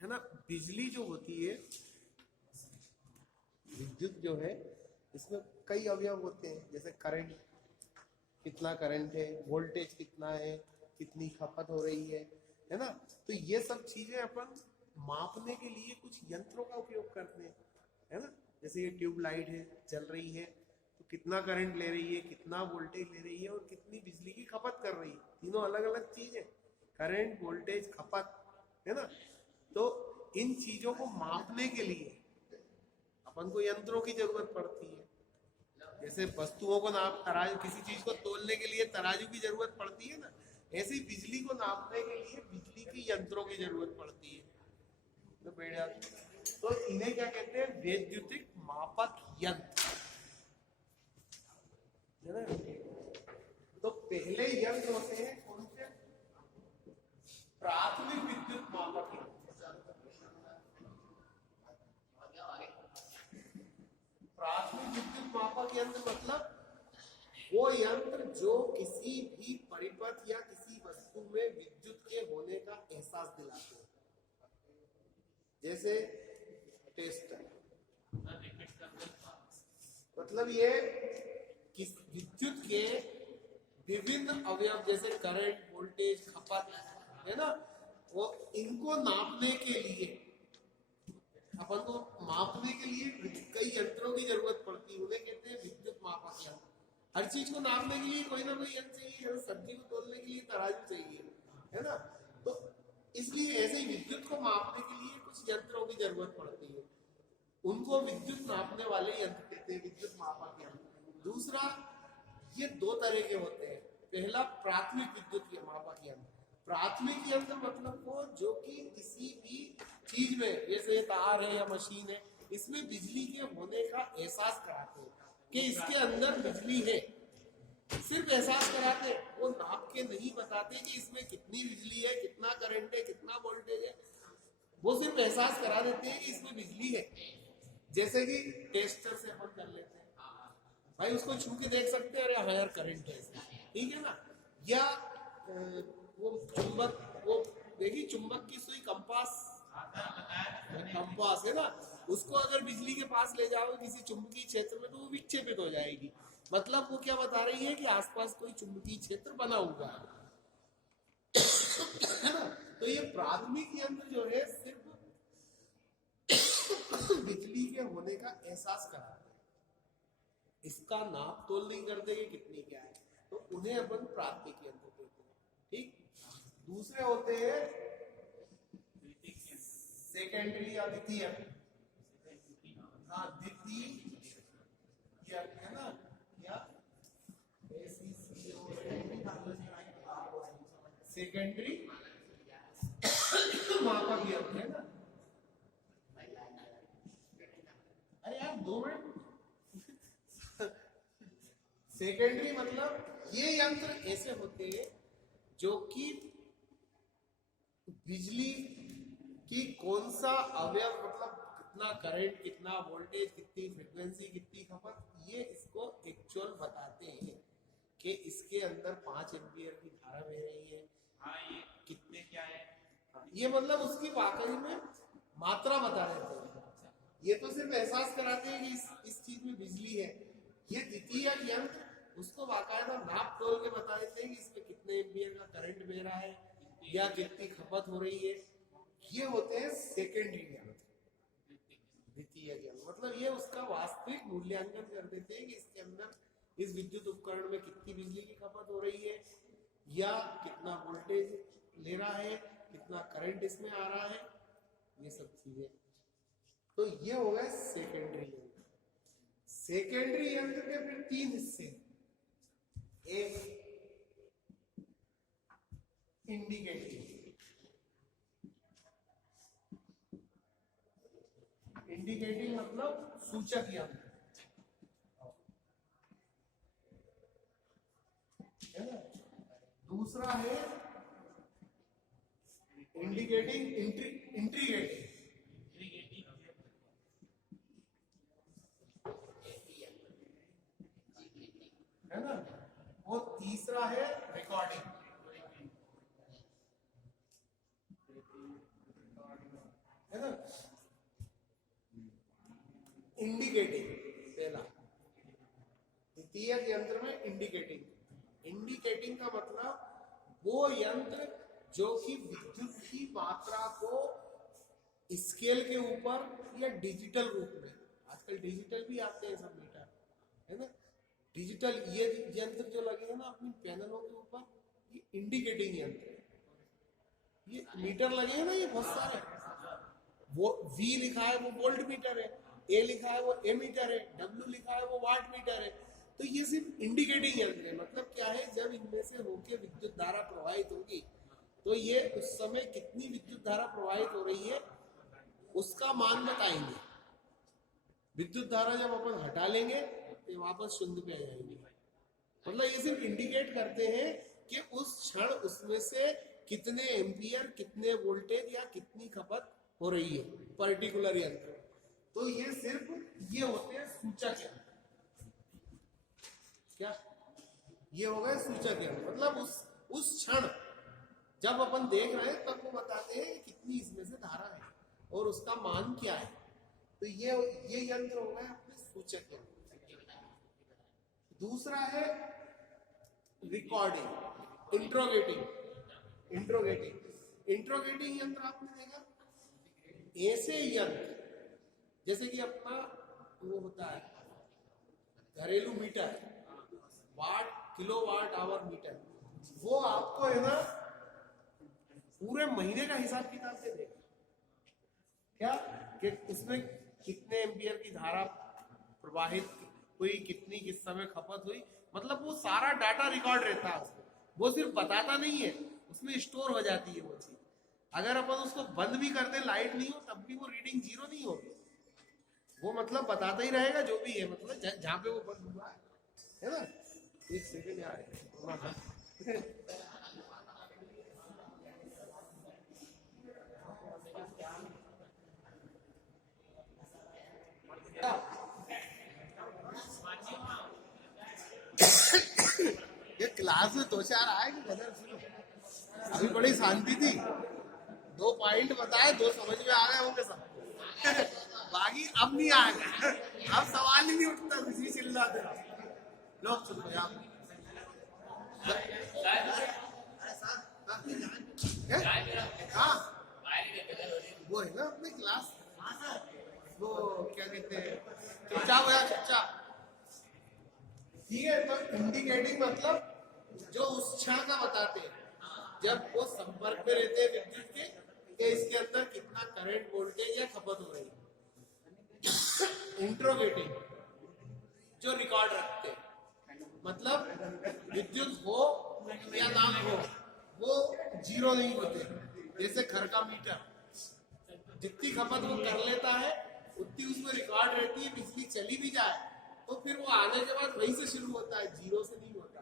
है ना। बिजली जो होती है, विद्युत जो है, इसमें कई अवयव होते हैं, जैसे करंट, कितना करंट है, वोल्टेज कितना है, कितनी खपत हो रही है ना। तो ये सब चीजें अपन मापने के लिए कुछ यंत्रों का उपयोग करते हैं, है ना। जैसे ये ट्यूबलाइट है, जल रही है, तो कितना करंट ले रही है, कितना वोल्टेज ले रही है और कितनी बिजली की खपत कर रही है। तीनों अलग अलग चीज है, करंट, वोल्टेज, खपत, है ना। तो इन चीजों को मापने के लिए अपन को यंत्रों की जरूरत पड़ती है। जैसे वस्तुओं को नाप, तराजू, किसी चीज को तोलने के लिए तराजू की जरूरत पड़ती है ना, ऐसे ही बिजली को नापने के लिए बिजली की यंत्रों की जरूरत पड़ती है। तो बेटा, तो इन्हें क्या कहते हैं? वैद्युतिक मापक यंत्र, है ना। तो पहले यंत्र होते हैं कौन से? प्राथमिक विद्युत मापक यंत्र। प्राथमिक विद्युत मापक यंत्र मतलब वो यंत्र जो किसी भी परिपथ या किसी वस्तु में विद्युत के होने का एहसास दिलाते हैं। जैसे टेस्टर, मतलब ये किस विद्युत के विभिन्न अवयव जैसे करंट, वोल्टेज, खपत, है ना, वो इनको नापने के लिए, अपन को मापने के लिए कई यंत्रों की जरूरत पड़ती है, उन्हें कहते हैं विद्युत मापक यंत्र। हर चीज को नापने के लिए कोई ना कोई यंत्र चाहिए, सब्जी को तोलने के लिए तराजू चाहिए, है ना। तो इसलिए ऐसे ही विद्युत को मापने के लिए कुछ यंत्रों की जरूरत पड़ती है, उनको विद्युत नापने वाले यंत्र कहते हैं, विद्युत मापक यंत्र। दूसरा, ये दो तरह के होते हैं। पहला प्राथमिक विद्युत मापक यंत्र। प्राथमिक यंत्र मतलब वो जो कि किसी भी चीज में, जैसे तार है या मशीन है, इसमें बिजली के होने का एहसास कराते हैं कि इसके अंदर बिजली है। सिर्फ एहसास कराते, वो नाप के नहीं बताते कि इसमें कितनी बिजली है, कितना करंट है, कितना वोल्टेज है। वो सिर्फ एहसास करा देते हैं कि इसमें बिजली है। जैसे कि टेस्टर से अपन कर लेते हैं, भाई उसको छू के देख सकते हैं, अरे हाँ यार करंट है, ठीक है ना। या वो चुंबक, वो देखिए चुंबक की सुई, कंपास, कंपास है ना, उसको अगर बिजली के पास ले जाओ किसी चुंबकीय क्षेत्र में तो वो विक्षेपित हो जाएगी। मतलब वो क्या बता रही है कि आसपास कोई चुंबकीय क्षेत्र बना हुआ है ना। तो ये प्राथमिक यंत्र जो है सिर्फ बिजली के होने का एहसास कराते हैं, इसका नाप तोल नहीं करते कि कितनी क्या है, तो उन्हें अपन प्राथमिक यंत्र कहते हैं, ठीक। दूसरे होते हैं सेकेंडरी या द्वितीय, हाँ द्वितीय, है ना, या सेकेंडरी मापक यंत्र, है ना। अरे यार 2 मिनट। सेकेंडरी मतलब ये यंत्र ऐसे होते हैं जो कि बिजली की कौन सा अवयव, मतलब कितना करंट, कितना वोल्टेज, कितनी फ्रीक्वेंसी, कितनी खपत, ये इसको एक्चुअल बताते हैं कि इसके अंदर 5 एम्पियर की धारा बह रही है, हाँ ये कितने क्या है, ये मतलब उसकी वाकई में मात्रा बता देते हैं। ये तो सिर्फ एहसास कराते हैं कि इस चीज में बिजली है। ये द्वितीय यंत्र उसको बाकायदा नाप तोल के बता देते हैं कि इसमें कितने एम्पियर का करंट बह रहा है या कितनी खपत हो रही है। ये होते हैं सेकेंडरी यंत्र। द्वितीय यंत्र मतलब ये उसका वास्तविक मूल्यांकन कर देते हैं कि इसके अंदर इस विद्युत उपकरण में कितनी बिजली की खपत हो रही है या कितना वोल्टेज ले रहा है, कितना करंट इसमें आ रहा है, ये सब चीजें। तो ये हो गए सेकेंडरी यंत्र। सेकेंडरी यंत्र के फिर 3 हिस्से, एक इंडिकेटिंग, इंडिकेटिंग मतलब सूचक यंत्र, है ना। दूसरा है इंडिकेटिंग इंट्रीगेटिंग, है ना। और तीसरा है रिकॉर्डिंग, है ना। इंडिकेटिंग पहला, द्वितीय यंत्र में इंडिकेटिंग का मतलब वो यंत्र जो कि विद्युत की मात्रा को स्केल के ऊपर या डिजिटल रूप में, आजकल डिजिटल भी आते हैं सब मीटर, है ना। डिजिटल ये यंत्र जो लगे हैं ना अपनी पैनलों के ऊपर, ये इंडिकेटिंग यंत्र है। ये मीटर लगे हैं ना, ये बहुत सारे, वो V लिखा है वो वोल्ट मीटर है, A लिखा है वो एमीटर है, W लिखा है वो वाट मीटर है। तो ये सिर्फ इंडिकेटिंग यंत्र है। मतलब क्या है, जब इनमें से होके विद्युत धारा प्रवाहित होगी तो ये उस समय कितनी विद्युत धारा प्रवाहित हो रही है उसका मान बताएंगे। विद्युत धारा जब अपन हटा लेंगे तो वापस शून्य पे आ जाएंगे। मतलब ये सिर्फ इंडिकेट करते हैं कि उस क्षण उसमें से कितने एम्पियर, कितने वोल्टेज या कितनी खपत हो रही है पर्टिकुलर यंत्र। तो ये सिर्फ ये होते हैं सूचक यंत्र। क्या ये हो गए सूचक यंत्र, मतलब उस क्षण जब अपन देख रहे हैं तब वो बताते हैं कि कितनी इसमें से धारा है और उसका मान क्या है। तो ये यंत्र हो गए अपने सूचक यंत्र। दूसरा है रिकॉर्डिंग, इंट्रोगेटिंग यंत्र आपने देखा, ऐसे यंत्र जैसे कि अपना वो होता है घरेलू मीटर, वाट किलोवाट आवर मीटर, वो आपको है ना पूरे महीने का हिसाब किताब से देगा। क्या कि इसमें कितने एम्पियर की धारा प्रवाहित हुई, कितनी किस समय खपत हुई, मतलब वो सारा डाटा रिकॉर्ड रहता है उसमें। वो सिर्फ बताता नहीं है, उसमें स्टोर हो जाती है वो चीज। अगर अपन उसको बंद भी कर दे, लाइट नहीं हो, तब भी वो रीडिंग जीरो नहीं होगी। वो मतलब बताता ही रहेगा जो भी है, मतलब जहां पे वो बंद हुआ है ना। एक सेकंड यार, ये क्लास में दो चार आए कि गदर सुनो, अभी बड़ी शांति थी, 2 पॉइंट बताए, 2 समझ में आ गए होंगे सब। बाकी अब नहीं आएगा, अब सवाल ही नहीं उठता, कुछ भी चिल्लाते रहो। लोग सुनो यार, हाँ वो है ना अपनी क्लास, वो क्या कहते हैं, चुपचाप हो जाओ चुपचाप। ठीक है, तो इंडिकेटिंग मतलब जो उस क्षण का बताते हैं जब वो संपर्क में रहते हैं विद्युत के, कि इसके अंदर कितना करंट, वोल्टेज या खपत हो रही है। इंट्रोगेटिंग जो रिकॉर्ड रखते हैं, मतलब विद्युत हो या ना हो वो जीरो नहीं होते। जैसे घर का मीटर, जितनी खपत वो कर लेता है उतनी उसमें रिकॉर्ड रहती है, बिजली चली भी जाए तो फिर वो आने के बाद वहीं से शुरू होता है, जीरो से नहीं होता।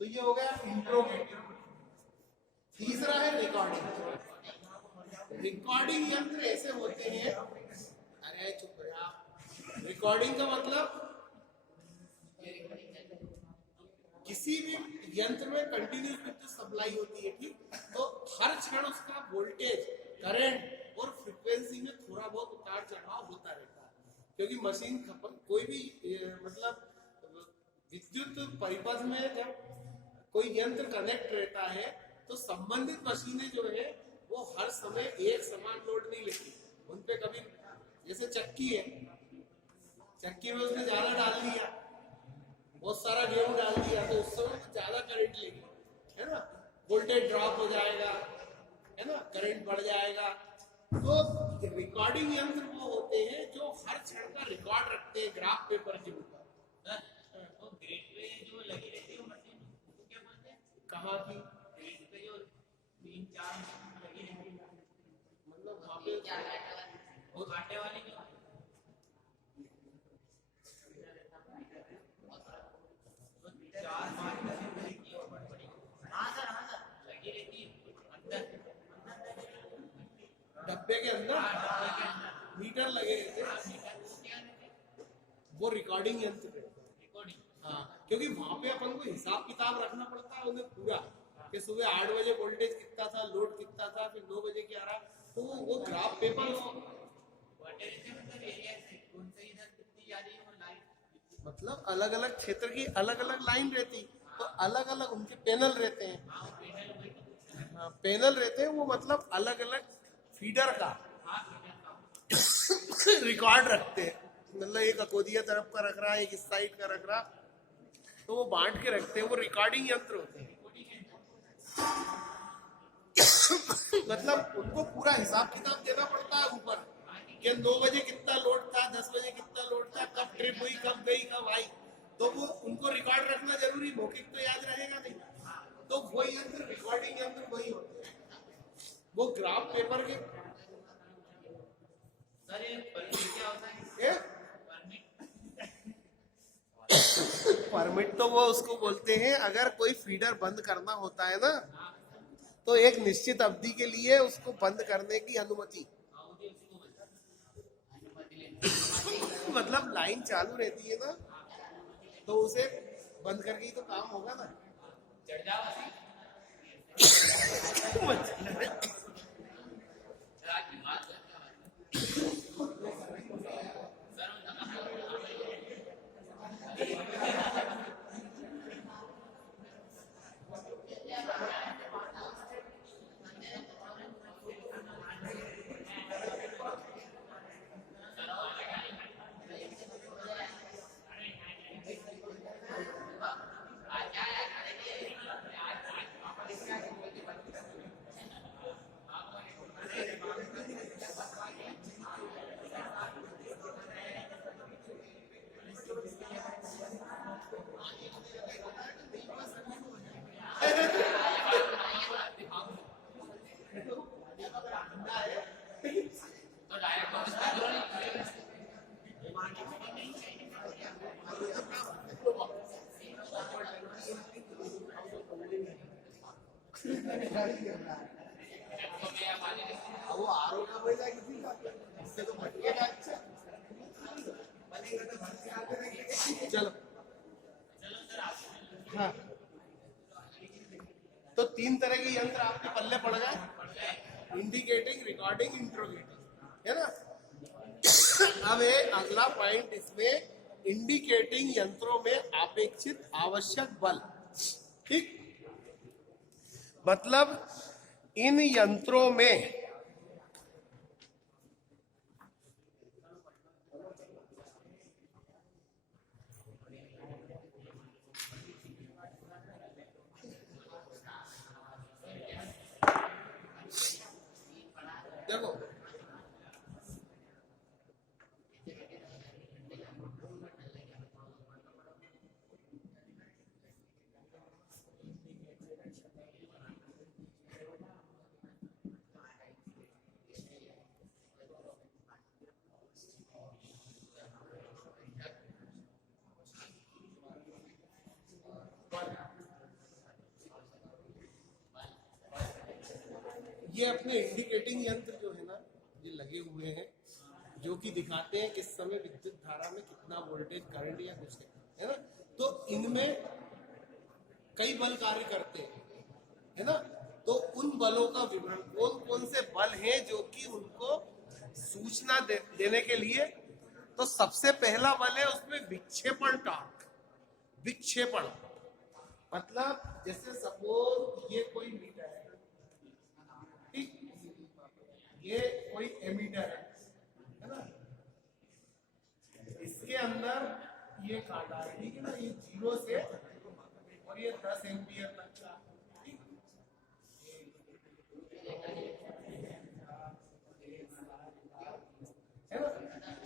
तो ये हो गया इंट्रोगेटिंग। तीसरा है रिकॉर्डिंग यंत्र ऐसे होते हैं, अरे चुप हो जा। रिकॉर्डिंग का मतलब किसी भी यंत्र में कंटिन्यूस विद्युत सप्लाई होती है, ठीक, तो हर क्षण उसका वोल्टेज, करंट और फ्रीक्वेंसी में थोड़ा बहुत उतार चढ़ाव होता रहता है। क्योंकि मशीन कोई भी मतलब विद्युत परिपथ में जब कोई यंत्र कनेक्ट रहता है तो संबंधित मशीनें जो है वो हर समय एक समान लोड नहीं लेती। उन पे कभी, जैसे चक्की है, चक्की में उसने ज्यादा डाल दिया, बहुत सारा गेहूं डाल दिया, तो उस समय ज्यादा करंट लेगी, है ना, वोल्टेज ड्रॉप हो जाएगा, है ना, करंट बढ़ जाएगा। तो रिकॉर्डिंग यंत्र वो होते हैं जो हर क्षण का रिकॉर्ड रखते हैं ग्राफ पेपर के ऊपर। तो ग्रिड पे जो लगी रहती है मशीन, उसको क्या बोलते हैं? कहाँ की? ग्रिड पे जो 3-4 मशीन लगी रहती है, मतलब वहाँ पे वो कांटे वाली जो चार 5 मशीन रहती है, वो बड़ी बड़ी। हाँ सर, डब्बे के अंदर मीटर लगे रहते, वो रिकॉर्डिंग यंत्र है। हाँ, क्योंकि वहां पे अपन को हिसाब किताब रखना पड़ता है उन्हें पूरा, कि सुबह 8 बजे वोल्टेज कितना था, लोड कितना था, फिर 9 बजे क्या रहा, तो वो ग्राफ पेपर मतलब अलग अलग क्षेत्र की अलग अलग लाइन रहती, तो अलग अलग उनके पैनल रहते हैं। हाँ, पैनल रहते हैं, वो मतलब अलग अलग फीडर का रिकॉर्ड रखते हैं। मतलब एक अकोदिया तरफ का रख रहा है, एक इस साइड का रख रहा, तो वो बांट के रखते हैं, वो रिकॉर्डिंग यंत्र होते हैं। मतलब उनको पूरा हिसाब किताब देना पड़ता है ऊपर, कि 9 बजे कितना लोड था, 10 बजे कितना लोड था, कब ट्रिप हुई, कब गई, कब आई, तो वो उनको रिकॉर्ड रखना जरूरी, मौखिक तो याद रहेगा नहीं, तो वो यंत्र रिकॉर्डिंग यंत्र वही होते हैं। वो ग्राफ पेपर के परमिट तो वो उसको बोलते हैं, अगर कोई फीडर बंद करना होता है ना, तो एक निश्चित अवधि के लिए उसको बंद करने की अनुमति। मतलब लाइन चालू रहती है ना, तो उसे बंद करके ही तो काम होगा ना। वो आरो का पैसा किसी का, इससे तो भटकेगा। अच्छा चलो, हाँ, तो 3 तरह के यंत्र आपके पल्ले पड़ गए, इंडिकेटिंग, रिकॉर्डिंग, इंट्रोगेटिंग, है ना। अब है अगला पॉइंट इसमें, इंडिकेटिंग यंत्रों में अपेक्षित आवश्यक बल। ठीक, मतलब इन यंत्रों में देखो, ये अपने इंडिकेटिंग यंत्र जो है ना, ये लगे हुए हैं, जो कि दिखाते हैं किस समय विद्युत धारा में कितना वोल्टेज, करंट या कुछ है ना। तो इनमें कई बल कार्य करते हैं, है ना। तो उन बलों का विवरण, कौन कौन से बल हैं जो कि उनको सूचना देने के लिए, तो सबसे पहला बल है उसमें विक्षेपण टॉर्क। विक्षेपण मतलब जैसे सपोज ये कोई मीटर है, ठीक, ये कोई एमीटर है ना, इसके अंदर ये काटा है, ठीक है ना, ये 0 से और ये 10 एम्पियर तक का, ठीक, है ना।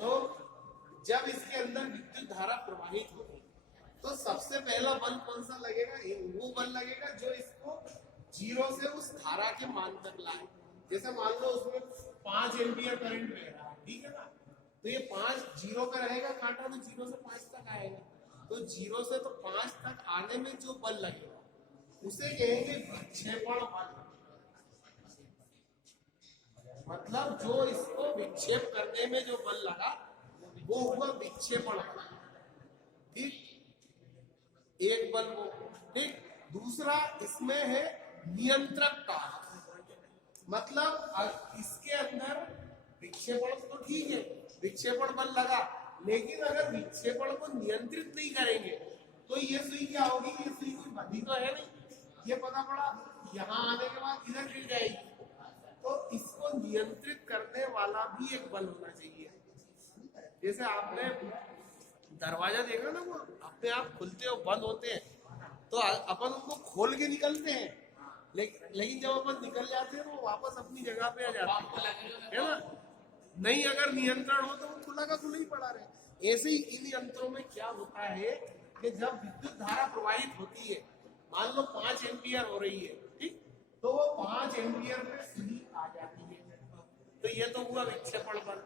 तो जब इसके अंदर विद्युत धारा प्रवाहित होगी, तो सबसे पहला बल कौन सा लगेगा, वो बल लगेगा जो इसको 0 से उस धारा के मान तक लाए। जैसे मान लो उसमें 5 एम्पियर करंट बह रहा है, ठीक है ना, तो ये 5 0 पे रहेगा कांटा, तो 0 से 5 तक आएगा, तो 0 से तो 5 तक आने में जो बल लगेगा उसे कहेंगे विक्षेपण बल। मतलब जो इसको विक्षेप करने में जो बल लगा वो हुआ विक्षेपण बल, ठीक, एक बल वो, ठीक। दूसरा इसमें है नियंत्रक टॉर्क, मतलब इसके अंदर विक्षेपण तो ठीक है, विक्षेपण बल लगा, लेकिन अगर विक्षेपण को नियंत्रित नहीं करेंगे तो ये सुई क्या होगी, ये सुई कोई बंधी तो है नहीं, ये पता पड़ा यहाँ आने के बाद इधर गिर जाएगी। तो इसको नियंत्रित करने वाला भी एक बल होना चाहिए। जैसे आपने दरवाजा देखा ना, वो अपने आप खुलते और बंद होते हैं, तो अपन उनको खोल के निकलते हैं, लेकिन जब अपन निकल जाते हैं तो वापस अपनी जगह पे आ जाते हैं, है ना। नहीं अगर नियंत्रण हो तो वो खुला का खुला ही पड़ा रहे। ऐसे ही इन यंत्रों में क्या होता है कि जब विद्युत धारा प्रवाहित होती है, मान लो 5 एम्पियर हो रही है, ठीक, तो वो 5 एम्पियर पे सुई आ जाती है, तो ये तो हुआ विक्षेपण बल।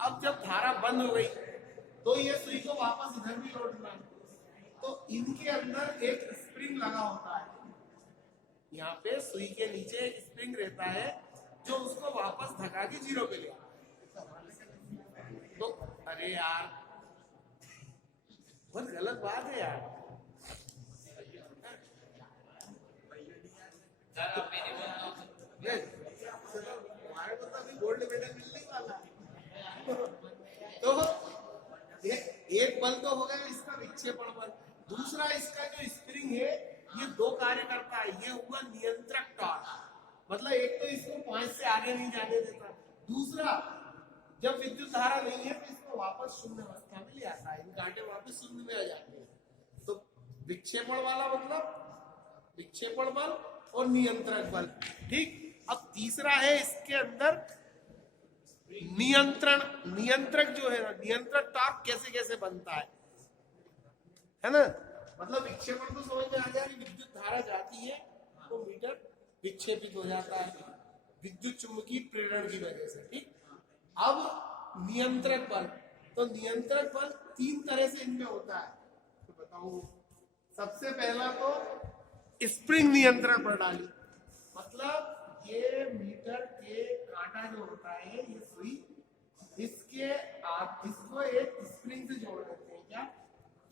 अब जब धारा बंद हो गई तो ये सुई को वापस इधर भी लौटना है, तो इनके अंदर एक स्प्रिंग लगा होता है, यहाँ पे सुई के नीचे एक स्प्रिंग रहता है जो उसको वापस धक्का के जीरो पे ले आता है। तो अरे यार बहुत गलत बात है यार। हमारे को तो अभी गोल्ड मेडल मिलने वाला है। तो एक बल तो हो गया इसका विक्षेपण बल, दूसरा इसका जो स्प्रिंग है ये दो कार्य करता है, ये हुआ नियंत्रक टॉर्क, मतलब एक तो इसको 5 से आगे नहीं जाने देता, दूसरा जब विद्युत धारा नहीं है तो इसको वापस शून्य अवस्था में ले आता है, इन कांटे वापस शून्य में आ जाते हैं। तो विक्षेपण वाला मतलब विक्षेपण बल और नियंत्रक बल, ठीक। अब तीसरा है इसके अंदर नियंत्रक जो है ना, नियंत्रक टॉर्क कैसे कैसे बनता है ना। मतलब विक्षेपण तो समझ में आ गया कि विद्युत धारा जाती है तो मीटर विक्षेपित हो जाता है विद्युत चुंबकीय प्रेरण की वजह से, ठीक। अब नियंत्रक बल, तो नियंत्रक बल 3 तरह से इनमें होता है, तो बताऊं। सबसे पहला तो स्प्रिंग नियंत्रण प्रणाली, मतलब ये मीटर के कांटा जो होता है, ये सुई इसके इसको एक स्प्रिंग से जोड़ देते हैं क्या,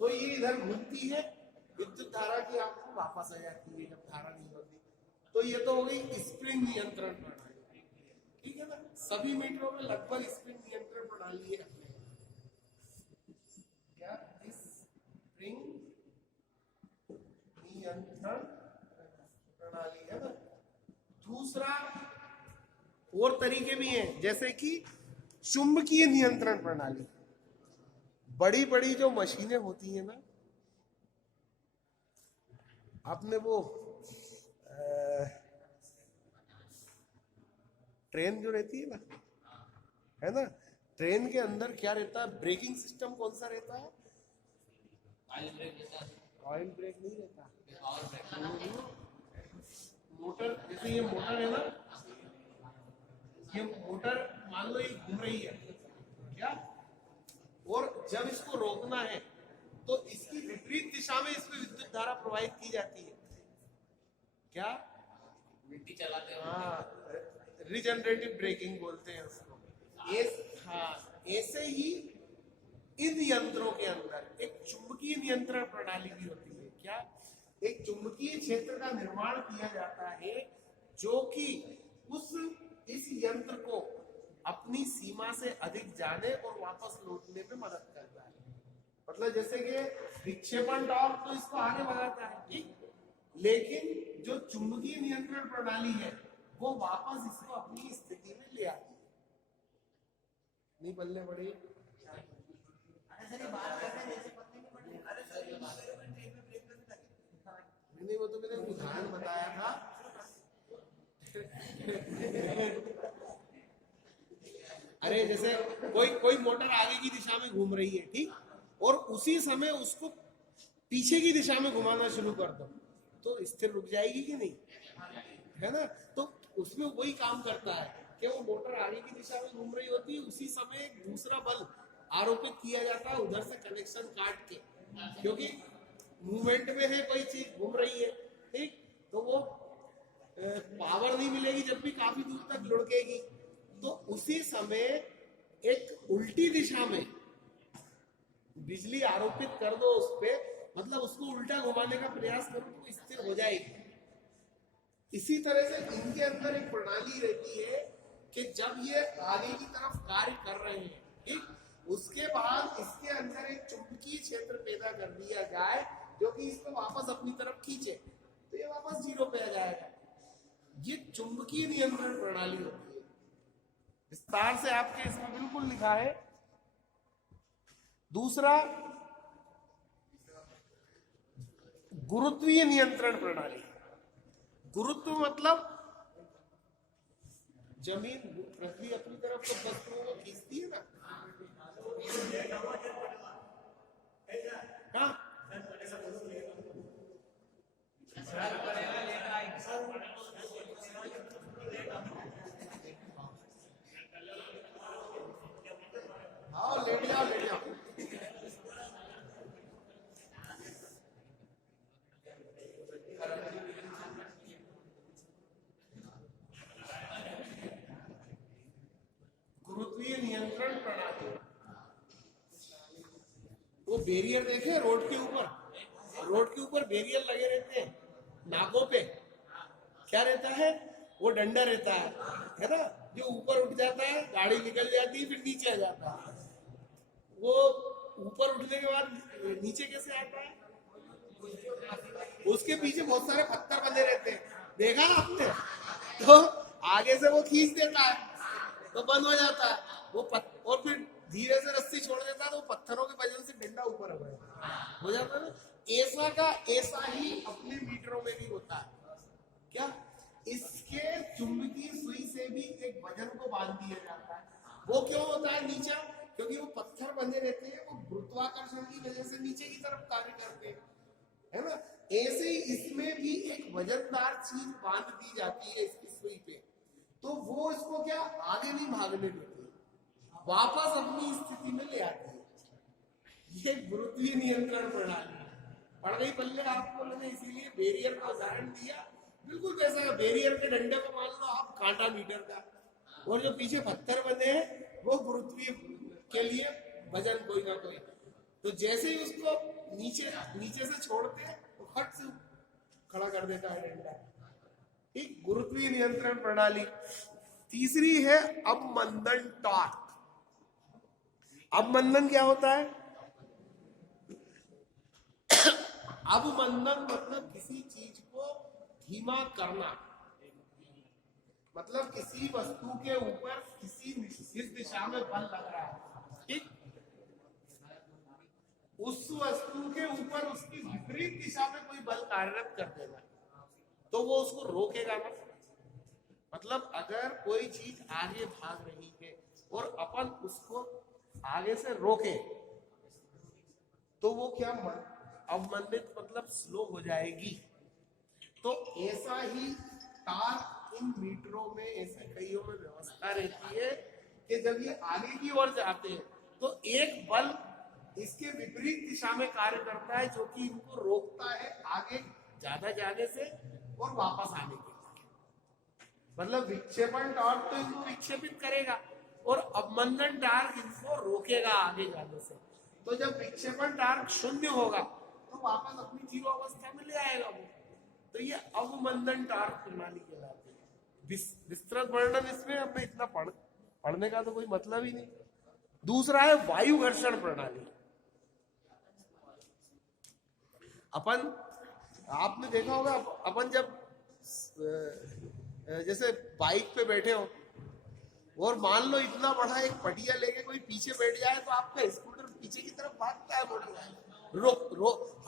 तो ये इधर घूमती है, विद्युत धारा की आपको वापस आ जाती है जब धारा नहीं होती। तो ये तो हो गई स्प्रिंग नियंत्रण प्रणाली, ठीक है ना। सभी मीटरों में लगभग स्प्रिंग नियंत्रण प्रणाली है अपने, क्या स्प्रिंग नियंत्रण प्रणाली है ना। दूसरा और तरीके भी हैं, जैसे कि चुंबकीय नियंत्रण प्रणाली। बड़ी बड़ी जो मशीनें होती हैं ना, आपने वो ट्रेन जो रहती है ना, ट्रेन के अंदर क्या रहता है, ब्रेकिंग सिस्टम कौन सा रहता है, ऑयल ब्रेक नहीं रहता, मोटर, जैसे ये मोटर है ना, ये मोटर मान लो ये घूम रही है क्या, और जब इसको रोकना है तो इसकी विपरीत दिशा में इसमें विद्युत धारा प्रवाहित की जाती है क्या, मिट्टी चलाते हैं, हाँ, रिजनरेटिव ब्रेकिंग बोलते हैं उसको। हाँ, ऐसे ही इन यंत्रों के अंदर एक चुंबकीय नियंत्रण प्रणाली भी होती है क्या, एक चुंबकीय क्षेत्र का निर्माण किया जाता है जो कि इस यंत्र को अपनी सीमा से अधिक जाने और वापस लौटने में मदद करता है। मतलब जैसे कि विक्षेपण टॉर्क तो इसको आगे बढ़ाता है, ठीक, लेकिन जो चुंबकीय नियंत्रण प्रणाली है वो वापस इसको अपनी स्थिति में ले आती है। नहीं बल्ले बड़ी नहीं, वो तो मैंने उदाहरण बताया था। अरे जैसे कोई मोटर आगे की दिशा में घूम रही है, ठीक, और उसी समय उसको पीछे की दिशा में घुमाना शुरू कर दो तो स्थिर रुक जाएगी कि नहीं, है ना। तो उसमें वही काम करता है कि वो मोटर आगे की दिशा में घूम रही होती है, उसी समय एक दूसरा बल आरोपित किया जाता है उधर से कनेक्शन काट के, क्योंकि मूवमेंट में है, कोई चीज घूम रही है, ठीक, तो वो पावर नहीं मिलेगी जब भी काफी दूर तक लुढ़केगी, तो उसी समय एक उल्टी दिशा में बिजली आरोपित कर दो उस पे, मतलब उसको उल्टा घुमाने का प्रयास करो तो स्थिर हो जाएगी। इसी तरह से इनके अंदर एक प्रणाली रहती है कि जब ये आगे की तरफ कार्य कर रहे हैं, ठीक, उसके बाद इसके अंदर एक चुंबकीय क्षेत्र पैदा कर दिया जाए जो कि इसको वापस अपनी तरफ खींचे, तो ये वापस जीरो पे आ जाएगा। ये चुंबकीय नियंत्रण प्रणाली होती है। विस्तार से आपके इसमें बिल्कुल लिखा है। दूसरा, गुरुत्वीय नियंत्रण प्रणाली। गुरुत्व मतलब जमीन, पृथ्वी अपनी तरफ तो वस्तुओं को खींचती है ना। हाँ, आओ लेट जाओ लेट जाओ। गुरुत्वीय नियंत्रण प्रणाली, वो बैरियर देखे रोड के ऊपर, रोड के ऊपर बैरियर लगे रहते हैं नाकों पे, क्या रहता है, वो डंडा रहता है ना, जो ऊपर उठ जाता है, गाड़ी निकल जाती है, फिर नीचे आ जाता है। वो ऊपर उठने के बाद नीचे कैसे आता है, उसके पीछे बहुत सारे पत्थर बंधे रहते हैं, देखा ना आपने, तो आगे से वो खींच देता है तो बंद हो जाता है वो और फिर धीरे से रस्सी छोड़ देता है तो पत्थरों के वजह से डंडा ऊपर हो जाता है ना। ऐसा का ऐसा ही अपने मीटरों में भी होता है। क्या इसके चुंबकीय सुई से भी एक वजन को बांध दिया जाता है। वो क्यों होता है नीचे, क्योंकि वो पत्थर बंधे रहते हैं, वो गुरुत्वाकर्षण की वजह से नीचे की तरफ कार्य करते हैं, है ना। ऐसे ही इसमें भी एक वजनदार चीज बांध दी जाती है इसकी सुई पे, तो वो इसको क्या आगे नहीं भागने देती, वापस अपनी स्थिति में ले आती है। ये गुरुत्वीय नियंत्रण प्रणाली पड़ गई पल्ले आपको, मैंने इसीलिए बैरियर का उदाहरण दिया। बिल्कुल वैसा बैरियर के डंडे को मान लो आप कांटा मीटर का, और जो पीछे पत्थर बने हैं वो गुरुत्वीय के लिए वजन कोई ना कोई, तो जैसे ही उसको नीचे से छोड़ते हैं तो फट से खड़ा कर देता है डंडा। ठीक, गुरुत्वीय नियंत्रण प्रणाली। तीसरी है अवमंदन टॉर्क। अवमंदन क्या होता है? अवमंदन मतलब किसी चीज को धीमा करना, मतलब किसी वस्तु के ऊपर किसी निश्चित दिशा में बल लग रहा है, ठीक, उस वस्तु के ऊपर उसकी विपरीत दिशा में कोई बल कार्यरत कर देना तो वो उसको रोकेगा ना। मतलब अगर कोई चीज आगे भाग रही है और अपन उसको आगे से रोके तो वो क्या अवमंदित मतलब स्लो हो जाएगी। तो ऐसा ही टार्क इन मीटरों में ऐसे कईयों में व्यवस्था रहती है कि जब ये आगे की ओर जाते हैं तो एक बल इसके विपरीत दिशा में कार्य करता है जो कि इनको रोकता है आगे ज्यादा जाने से और वापस आने के लिए। मतलब विक्षेपण टॉर्क तो इनको विक्षेपित करेगा और अवमंदन टार्क इनको रोकेगा आगे जाने से। तो जब विक्षेपण टार्क शून्य होगा तो वापस अपनी जीरो अवस्था में ले आएगा वो। तो ये अवमंदन टार्क प्रणाली कहलाती है। विस्तृत वर्णन इसमें हमें इतना पढ़ने का तो कोई मतलब ही नहीं। दूसरा है वायु घर्षण प्रणाली। अपन आपने देखा होगा, अपन जब जैसे बाइक पे बैठे हो और मान लो इतना बड़ा एक पटिया लेके कोई पीछे बैठ जाए तो आपका स्कूटर पीछे की तरफ भागता है, मोटर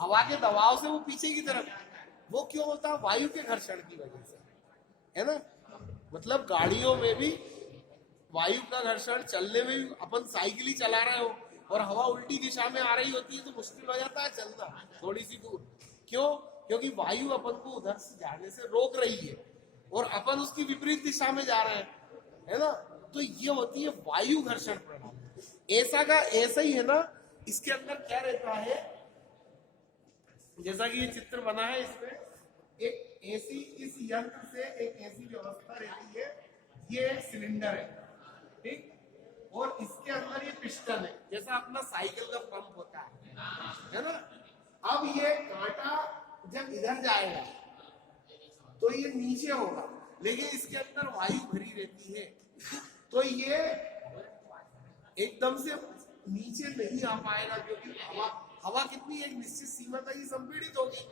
हवा के दबाव से वो पीछे की तरफ। वो क्यों होता है? वायु के घर्षण की वजह से, है ना। मतलब गाड़ियों में भी वायु का घर्षण, चलने में भी अपन साइकिल ही चला रहे हो और हवा उल्टी दिशा में आ रही होती है तो मुश्किल हो जाता है चलना थोड़ी सी दूर। क्यों? क्योंकि वायु अपन को उधर से जाने से रोक रही है और अपन उसकी विपरीत दिशा में जा रहे हैं, है ना। तो ये होती है वायु घर्षण प्रणाली। ऐसा का ऐसा ही है ना। इसके अंदर क्या रहता है, जैसा कि ये चित्र बना है, इसमें एक ऐसी, इस यंत्र से एक ऐसी व्यवस्था रहती है, ये एक सिलेंडर है, ठीक, और इसके अंदर ये पिस्टन है, जैसा अपना साइकिल का पंप होता है ना। अब ये कांटा जब इधर जाएगा तो ये नीचे होगा, लेकिन इसके अंदर वायु भरी रहती है, तो ये एकदम से नीचे नहीं आ पाएगा, क्योंकि हवा कितनी एक निश्चित सीमा तक ही संपीड़ित होगी।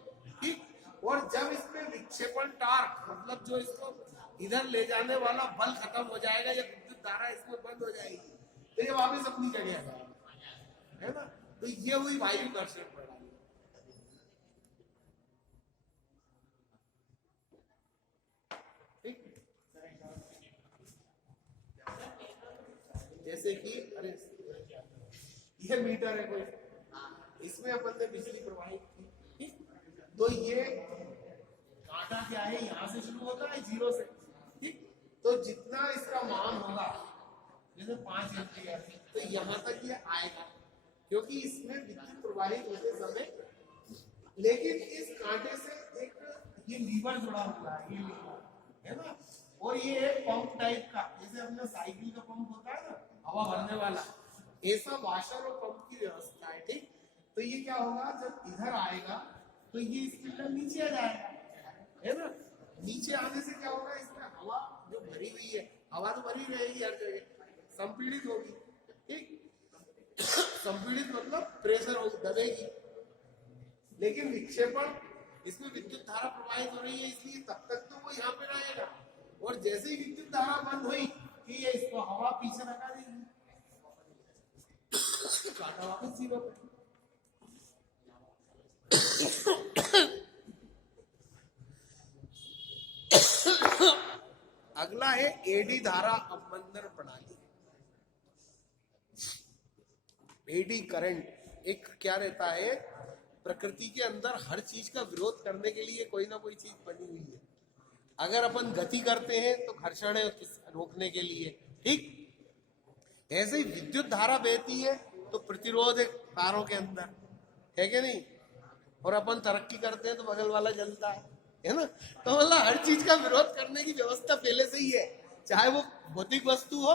ठीक, और जब इसमें विक्षेपण टार्क, मतलब जो इसको इधर ले जाने वाला बल खत्म हो जाएगा या विद्युत धारा इसमें बंद हो जाएगी, तो ये वापस अपनी जगह आ जाएगा, है ना। तो ये हुई वायु घर्षण प्रणाली। ठीक, जैसे कि अरे ये मीटर है कोई, इसमें अपन ने बिजली प्रवाहित की। ठीक, तो ये कांटा क्या है, यहाँ से शुरू होता है 0 से। ठीक, तो जितना इसका मान होगा, जैसे 5 एम्पीयर, तो यहाँ तक ये आएगा, क्योंकि इसमें विद्युत प्रवाहित होते समय, लेकिन इस कांटे से एक ये लीवर जुड़ा हुआ है, ये लीवर है ना, और ये एक पंप टाइप का, जैसे अपना साइकिल का पंप होता है ना, हवा भरने वाला, ऐसा वाशर और पंप की व्यवस्था है। ठीक, तो ये क्या होगा, जब इधर आएगा तो ये इसके अंदर नीचे आ जाएगा, है ना। नीचे आने से क्या होगा, इसमें हवा जो भरी हुई है, हवा तो भरी रहेगी हर जगह, संपीड़ित होगी। ठीक, संपीड़ित मतलब प्रेशर होगी, दबेगी, लेकिन विक्षेपण, इसमें विद्युत धारा प्रवाहित हो रही है, इसलिए तब तक तो वो यहाँ पे रहेगा, और जैसे ही विद्युत धारा बंद हुई कि ये इसको हवा पीछे लगा देगी, कांटा वापस 0 पे। अगला है एडी धारा अवमंदन प्रणाली। एडी करंट एक क्या रहता है, प्रकृति के अंदर हर चीज का विरोध करने के लिए कोई ना कोई चीज बनी हुई है। अगर अपन गति करते हैं तो घर्षण है रोकने के लिए। ठीक, ऐसे ही विद्युत धारा बहती है तो प्रतिरोध है तारों के अंदर, है कि नहीं, और अपन तरक्की करते हैं तो बगल वाला जलता है ना। तो मतलब हर चीज का विरोध करने की व्यवस्था पहले से ही है, चाहे वो भौतिक वस्तु हो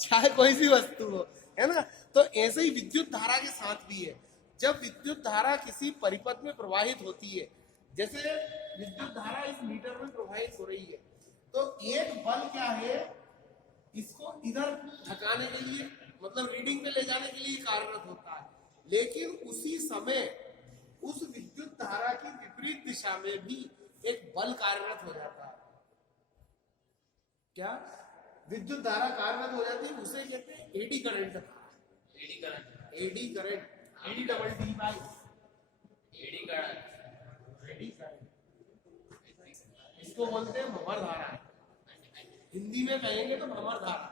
चाहे कोई सी वस्तु हो, है ना। तो ऐसे ही विद्युत धारा के साथ भी है। जब विद्युत धारा किसी परिपथ में प्रवाहित होती है, जैसे विद्युत धारा इस मीटर में प्रवाहित हो रही है, तो एक बल क्या है, इसको इधर धकाने के लिए, मतलब रीडिंग पे ले जाने के लिए कार्यरत होता है, लेकिन उसी समय उस विद्युत धारा की विपरीत दिशा में भी एक बल कार्यरत हो जाता है। क्या विद्युत धारा कार्यरत हो जाती है, उसे कहते हैं eddy current. Eddy current, eddy current, eddy double D Y eddy current, eddy current, इसको बोलते हैं भंवर धारा। हिंदी में कहेंगे तो भंवर धारा।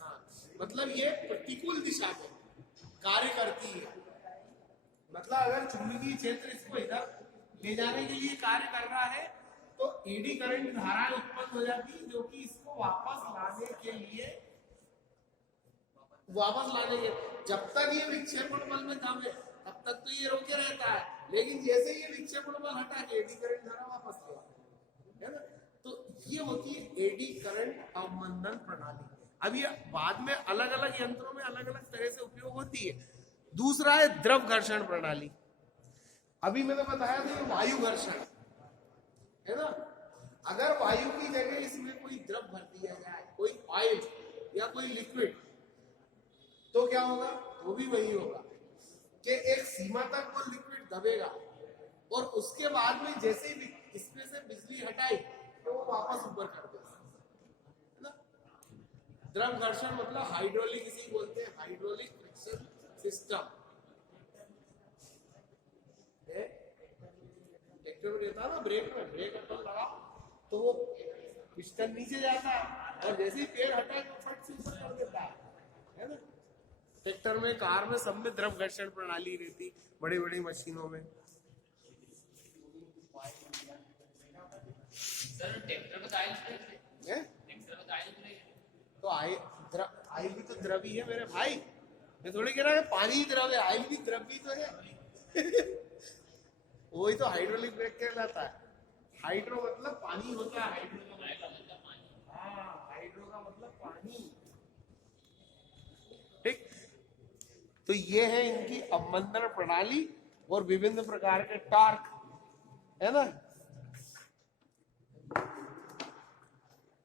हाँ, मतलब ये प्रतिकूल दिशा में कार्य करती है। मतलब अगर चुंबकीय क्षेत्र इसको इधर ले जाने के लिए कार्य कर रहा है, तो एडी करंट धाराएं उत्पन्न हो जाती है, जो कि इसको वापस लाने के लिए, जब तक ये विक्षेपण बल में दम है तब तक तो ये रोके रहता है, लेकिन जैसे ये विक्षेपण बल हटा के एडी करंट धारा वापस ले आता है ना। तो ये होती है एडी करंट अवमंदन प्रणाली। अब ये बाद में अलग अलग यंत्रों में अलग अलग तरह से उपयोग होती है। दूसरा है द्रव घर्षण प्रणाली। अभी मैंने बताया था ये वायु घर्षण है ना। अगर वायु की जगह इसमें कोई द्रव भर दिया जाए, कोई ऑयल या कोई लिक्विड, तो क्या होगा, वो भी वही होगा कि एक सीमा तक वो लिक्विड दबेगा, और उसके बाद में जैसे ही इसमें से बिजली हटाई तो वो वापस ऊपर कर देगा, है ना। द्रव घर्षण मतलब हाइड्रोलिक, इसी बोलते हैं हाइड्रोलिक फ्रिक्शन सिस्टम। ट्रैक्टर में रहता है ना, ब्रेक में ब्रेक अपन लगा तो वो पिस्टन नीचे जाता है, और जैसे ही पैर हटाए तो फट से ऊपर कर देता है ना। ट्रैक्टर में, कार में, सब में द्रव घर्षण प्रणाली रहती, बड़ी बड़ी मशीनों में। सर ट्रैक्टर में आयल है, ट्रैक्टर में आयल तो आयल भी तो द्रव ही है मेरे भाई। मैं थोड़ी कह रहा है पानी ही द्रव है, आयल भी द्रव भी तो है। वही तो हाइड्रोलिक ब्रेक कहलाता है। हाइड्रो मतलब पानी होता है, हाइड्रो का मतलब, हाँ, हाइड्रो का का मतलब पानी। ठीक, तो ये है इनकी अवमंदन प्रणाली और विभिन्न प्रकार के टार्क, है ना।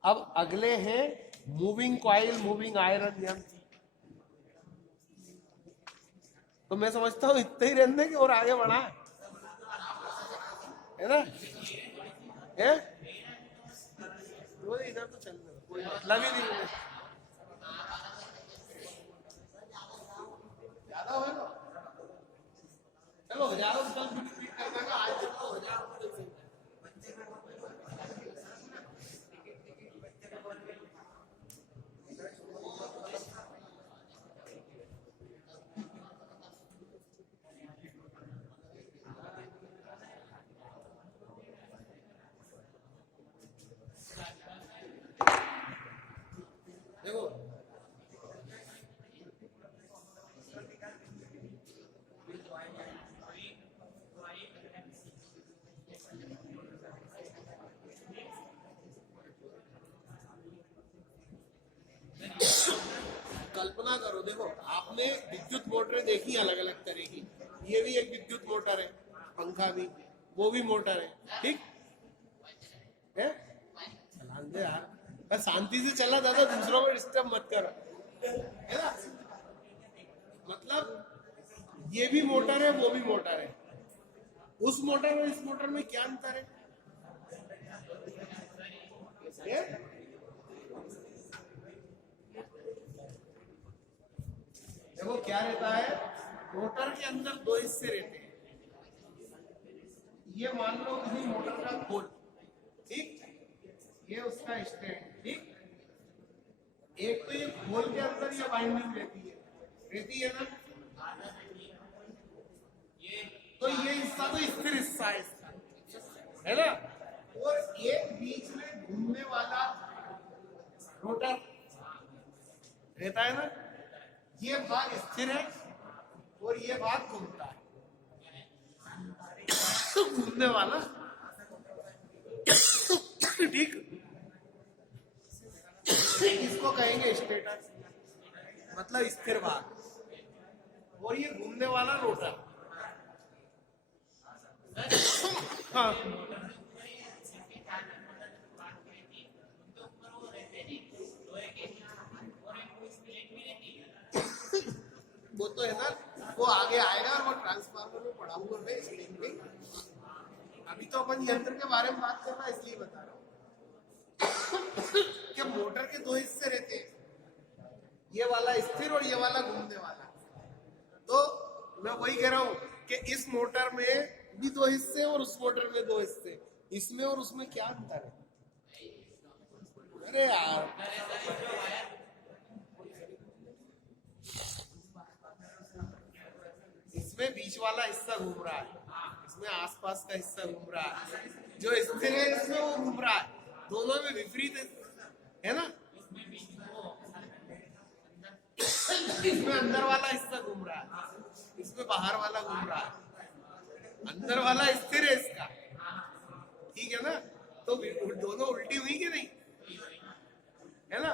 अब अगले हैं मूविंग कॉइल, मूविंग आयरन यंत्र। तो मैं समझता हूं इतना ही रहने की और आगे बढ़ा है ना, है वो इधर तो चल रहा, कोई मतलब ही नहीं है। ज्यादा हो ना, चलो हजारों कल फिट करना का, आज तो हजारों देखो। कल्पना करो, देखो आपने विद्युत मोटरें देखी अलग अलग तरह की, ये भी एक विद्युत मोटर है, पंखा भी, वो भी मोटर है, ठीक है। चला दे यार, बस शांति से चला, दादा दूसरों को डिस्टर्ब मत करो, है ना। मतलब ये भी मोटर है, वो भी मोटर है। उस मोटर और इस मोटर में क्या अंतर है? देखो क्या रहता है, मोटर के अंदर दो हिस्से रहते हैं। ये मान लो किसी मोटर का खोल, ठीक, ये उसका स्टैंड, ठीक। एक तो ये खोल के अंदर ये वाइंडिंग रहती है ना, तो ये हिस्सा तो स्थिर हिस्सा है इसका, है ना। और एक बीच में घूमने वाला रोटर रहता है ना, ये भाग स्थिर है और ये भाग घूमता है, घूमने वाला, ठीक। इसको कहेंगे स्टेटर, मतलब स्थिर भाग, और ये घूमने वाला रोटर। हाँ, वो तो है ना, वो आगे आएगा और वो ट्रांसफार्मर में पढ़ाऊंगा मैं, इसलिए अभी तो अपन यंत्र के बारे में बात कर रहा है, इसलिए बता रहा हूँ कि मोटर के दो हिस्से रहते हैं, ये वाला स्थिर और ये वाला घूमने वाला। तो मैं वही कह रहा हूँ कि इस मोटर में भी दो हिस्से और उस मोटर में दो हिस्से, इसमें और उसमें क्या अंतर है? अरे यार, इसमें बीच वाला हिस्सा घूम रहा है, इसमें आसपास का हिस्सा घूम रहा है, जो स्थिर है इसमें वो घूम रहा है, दोनों में विपरीत है ना। इसमें अंदर वाला हिस्सा घूम रहा है, इसमें बाहर वाला घूम रहा है, अंदर वाला स्थिर है इसका, ठीक है ना। तो दोनों उल्टी हुई कि नहीं, है ना।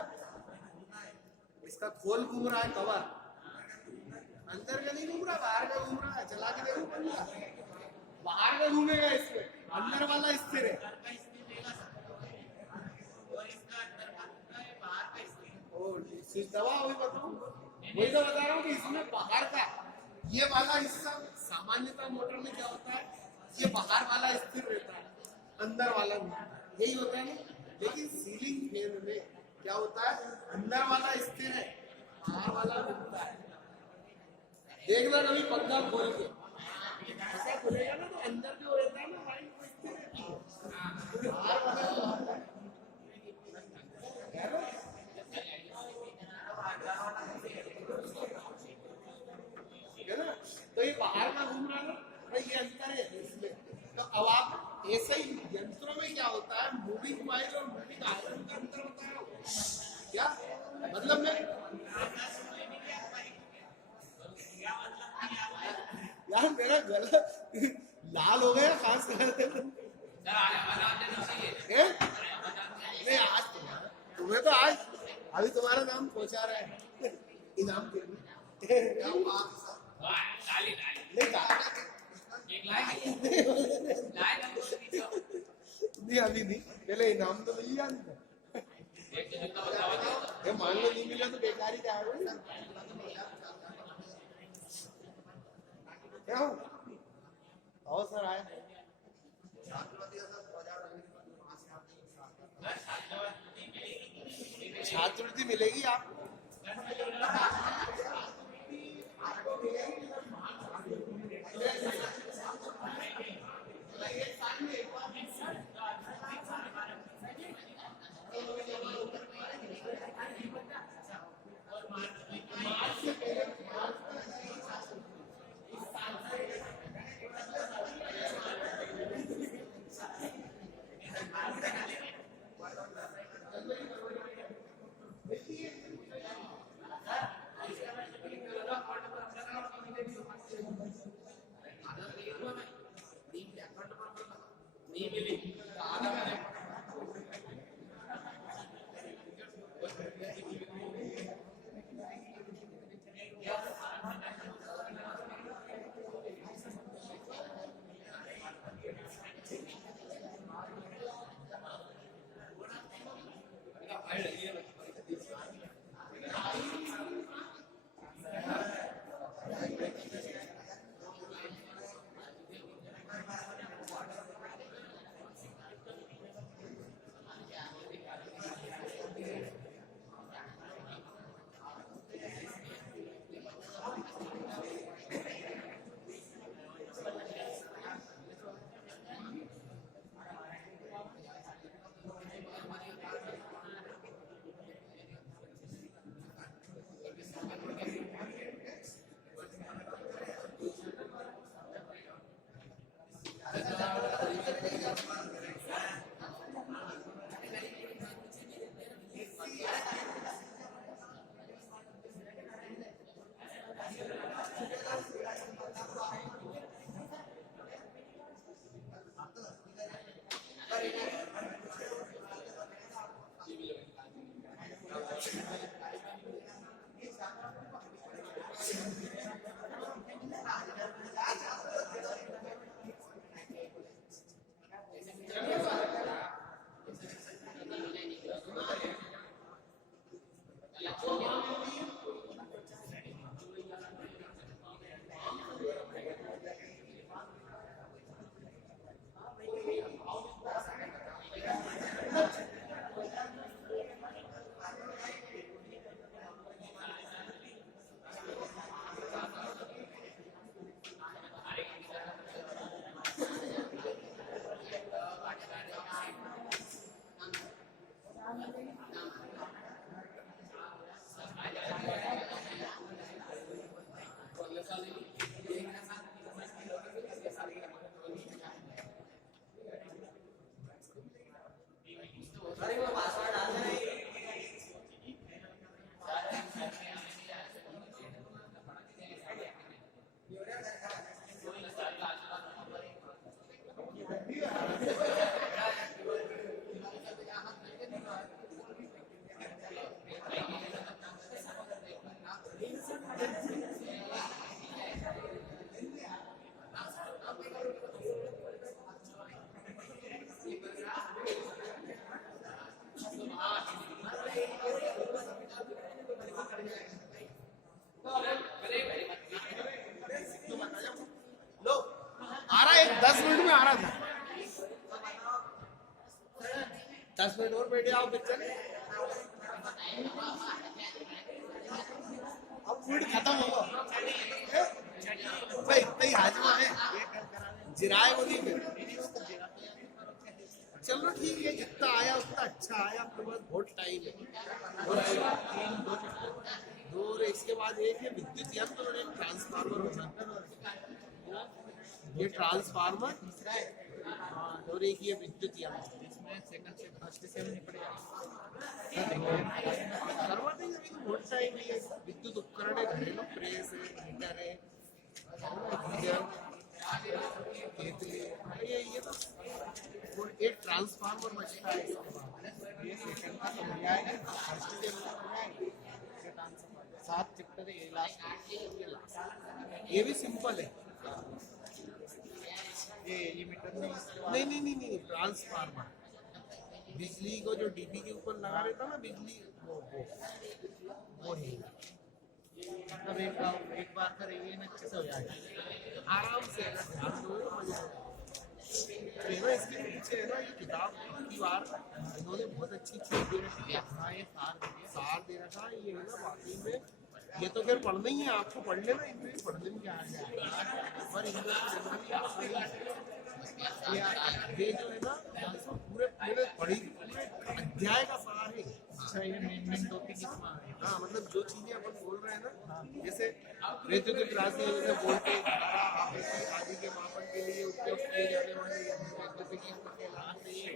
इसका खोल घूम रहा है, कवर अंदर का नहीं घूम रहा, बाहर का घूम रहा है। चला के देखो पंखा, बाहर का घूमेगा, इसमें अंदर वाला स्थिर है। दवा वही बताऊं, वही तो बता रहा हूँ कि इसमें बाहर का ये वाला हिस्सा, सामान्यतः मोटर में क्या होता है, ये बाहर वाला स्थिर रहता है, अंदर वाला नहीं, यही होता है ना। लेकिन सीलिंग फैन में क्या होता है, अंदर वाला स्थिर है, बाहर वाला घूमता है। देखना कभी पंखा खोल के, ऐसा खुलेगा ना तो अंदर जो रहता है ना लाइन वो स्थिर रहती है, बाहर वाला घूमता है, है ना। तो ये बाहर का घूम रहा है, ये अंतर है इसमें। तो अब आप ऐसे ही यंत्रों में क्या होता है, मूविंग कॉइल और मूविंग आयरन का अंतर होता है क्या, मतलब मैं यार मेरा गला लाल हो गया, खास करते नहीं आज तुम्हें तो आज नहीं अभी नहीं, पहले इनाम तो मिल जाए। ये मान लो नहीं मिला तो बेकार ही जाएगा ना। क्या हो? आओ सर आए। छात्रवृत्ति मिलेगी आपको। आ रहा है 10 मिनट में आ रहा था। 10 मिनट और बैठे आओ बच्चे। अब फूड खत्म होगा भाई, इतना ही हाजमा है, जिराए को नहीं फिर। चलो ठीक है, जितना आया उतना अच्छा आया। आपके पास बहुत टाइम है। दो और इसके बाद एक है विद्युत यंत्र और एक ट्रांसफार्मर होता है। ये ट्रांसफार्मर और एक ये विद्युत यंत्र। इसमें सेकंड से फर्स्ट से नहीं पड़ेगा, करवा देंगे। अभी तो बहुत टाइम है। विद्युत उपकरण है, घरेलू प्रेस है, हीटर है, केतली है, ये तो एक ट्रांसफार्मर बचता है। ये सेकंड का तो बढ़िया है, फर्स्ट से बढ़िया है। 7 चैप्टर है, ये लास्ट, ये भी सिंपल है। के लिमिटर में नहीं नहीं नहीं नहीं, ट्रांसफार्मर बिजली को जो डीपी के ऊपर लगा रहता ना बिजली, वो नहीं। मतलब एक बार का रेडियन अच्छे से हो जाएगा। आराम से अगर ध्यान दो तो मजा आएगा। तो ये ना इसके पीछे है ना ये किताब की बार इन्होंने बहुत अच्छी चीज दे रखी है। हाँ, ये सार दे रखा है ये है ना वाकई में। ये तो फिर पढ़ना ही है आपको, पढ़ लेना इनमें, पढ़ने में क्या आ जाएगा, पर इनमें जनरली आपको ये जो है ना इसमें पूरे पूरे पढ़ी पूरे अध्याय का सार है। अच्छा, ये मेन टॉपिक इसमें आ गया। हाँ, मतलब जो चीजें अपन बोल रहे हैं ना, जैसे विद्युत राशि जैसे वोल्टेज धारा आवृत्ति आदि के मापन के लिए उपयोग किए जाने वाले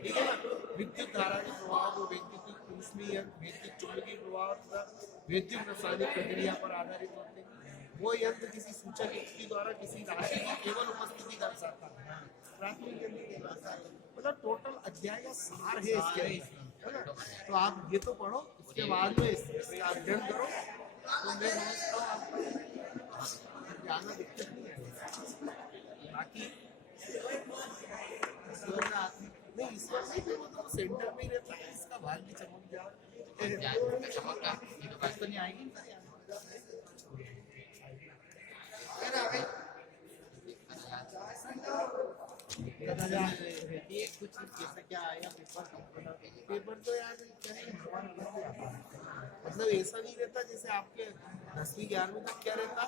ठीक है ना, विद्युत धारा के प्रभाव को विद्युत ऊष्मीय विद्युत चुंबकीय प्रभाव तथा विद्युत रासायनिक प्रक्रिया पर आधारित होते हैं। वो यंत्र किसी सूचक युक्ति द्वारा किसी राशि की केवल उपस्थिति दर्शाता है। प्राथमिक यंत्र मतलब टोटल अध्याय का सार है इसके अंदर, है ना। तो आप ये तो पढ़ो, इसके बाद में इसका अध्ययन करो, तो मैं समझता हूँ आपको ज्यादा दिक्कत नहीं है। बाकी नहीं, इस बार से वो तो सेंटर में ही रहता है, इसका भाग भी चमक जाए। चमकता ये तो बात तो नहीं आएगी। ये कुछ जैसे क्या आएगा पेपर तो यार क्या है, भगवान अलग से आता है। मतलब ऐसा नहीं रहता जैसे आपके 10वीं 11वीं तक क्या रहता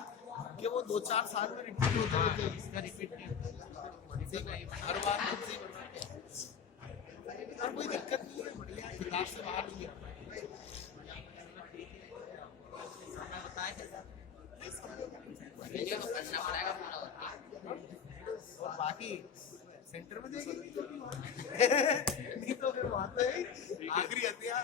कि वो 2-4 साल में रिपीट होते रहते हैं। इसका रिपीट हर बार मंथली बनवाते हैं। और कोई दिक्कत नहीं है, बढ़िया किताब से बाहर नहीं आता। और बाकी सेंटर में देखेंगे नहीं तो फिर बात है आखिरी हथियार